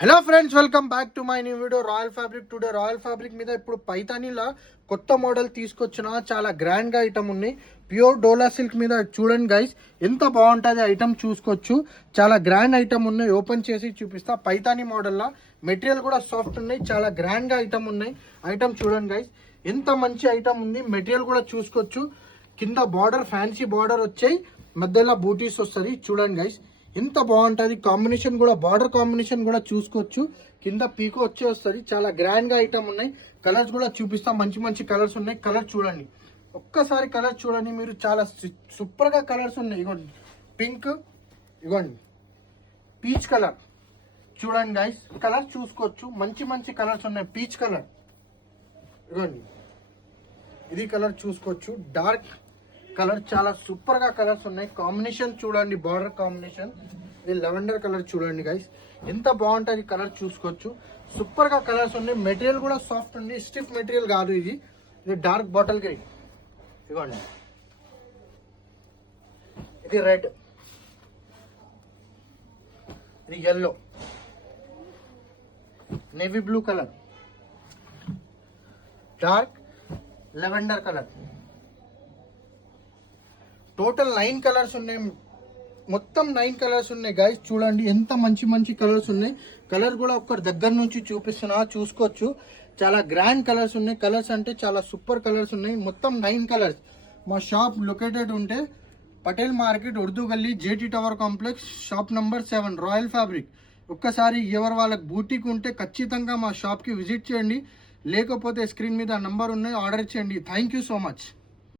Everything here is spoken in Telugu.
Hello friends, welcome back to my new video royal fabric. Today royal fabric మీద ఇప్పుడు పైతానీలా కొత్త మోడల్ తీసుకొచ్చిన చాలా గ్రాండ్గా ఐటమ్ ఉన్నాయి. ప్యూర్ డోలా సిల్క్ మీద చూడండి గైస్, ఎంత బాగుంటుంది ఐటమ్. చూసుకోవచ్చు, చాలా గ్రాండ్ ఐటమ్ ఉన్నాయి. ఓపెన్ చేసి చూపిస్తా. పైతానీ మోడల్లా మెటీరియల్ కూడా సాఫ్ట్ ఉన్నాయి. చాలా గ్రాండ్గా ఐటమ్ ఉన్నాయి. ఐటమ్ చూడండి గైస్, ఎంత మంచి ఐటమ్ ఉంది. మెటీరియల్ కూడా చూసుకోవచ్చు. కింద బార్డర్ ఫ్యాన్సీ బార్డర్ వచ్చాయి, మధ్యలో బూటీస్ వస్తుంది. చూడండి గైస్, ఎంత బాగుంటుంది. కాంబినేషన్ కూడా బార్డర్ కాంబినేషన్ కూడా చూసుకోవచ్చు. కింద పీకో వస్తుంది. చాలా గ్రాండ్ గా ఐటమ్ ఉన్నాయి. కలర్స్ కూడా చూపిస్తాం. మంచి మంచి కలర్స్ ఉన్నాయి. కలర్ చూడండి, ఒక్కసారి కలర్ చూడండి మీరు. చాలా సూపర్ గా కలర్స్ ఉన్నాయి. ఇగోండి పింక్, ఇగోండి పీచ్ కలర్. చూడండి గైస్, కలర్ చూసుకోవచ్చు. మంచి మంచి కలర్స్ ఉన్నాయి. పీచ్ కలర్, ఇగోండి ఇది కలర్ చూసుకోవచ్చు. డార్క్ కలర్, చాలా సూపర్ గా కలర్స్ ఉన్నాయి. కాంబినేషన్ చూడండి, బార్డర్ కాంబినేషన్. ఇది లెవెండర్ కలర్ చూడండి గైస్, ఎంత బాగుంటుంది. కలర్ చూసుకోవచ్చు. సూపర్ గా కలర్స్ ఉన్నాయి. మెటీరియల్ కూడా సాఫ్ట్ ఉంది, స్టిఫ్ మెటీరియల్ కాదు. ఇది డార్క్ బాటిల్ గ్రీన్, ఇవ్వండి. ఇది రెడ్, ఇది yellow, navy blue colour, dark lavender colour. Total 9 colours ఉన్నాయి. మొత్తం 9 కలర్స్ ఉన్నాయి గైస్. చూడండి ఎంత మంచి మంచి కలర్స్ ఉన్నాయి. కలర్ కూడా ఒక్కరి దగ్గర నుంచి చూపిస్తున్నా, చూసుకోవచ్చు. చాలా గ్రాండ్ కలర్స్ ఉన్నాయి. కలర్స్ అంటే చాలా సూపర్ కలర్స్ ఉన్నాయి. మొత్తం 9 కలర్స్. మా షాప్ లొకేటెడ్ ఉంటే పటేల్ మార్కెట్, ఉర్దూ గల్లీ, JT tower complex, shop number 7, royal fabric. ఒక్కసారి ఎవరు వాళ్ళకి బూటీకి ఉంటే ఖచ్చితంగా మా షాప్కి విజిట్ చేయండి. లేకపోతే స్క్రీన్ మీద నంబర్ ఉన్నాయి, ఆర్డర్ చేయండి. Thank you so much.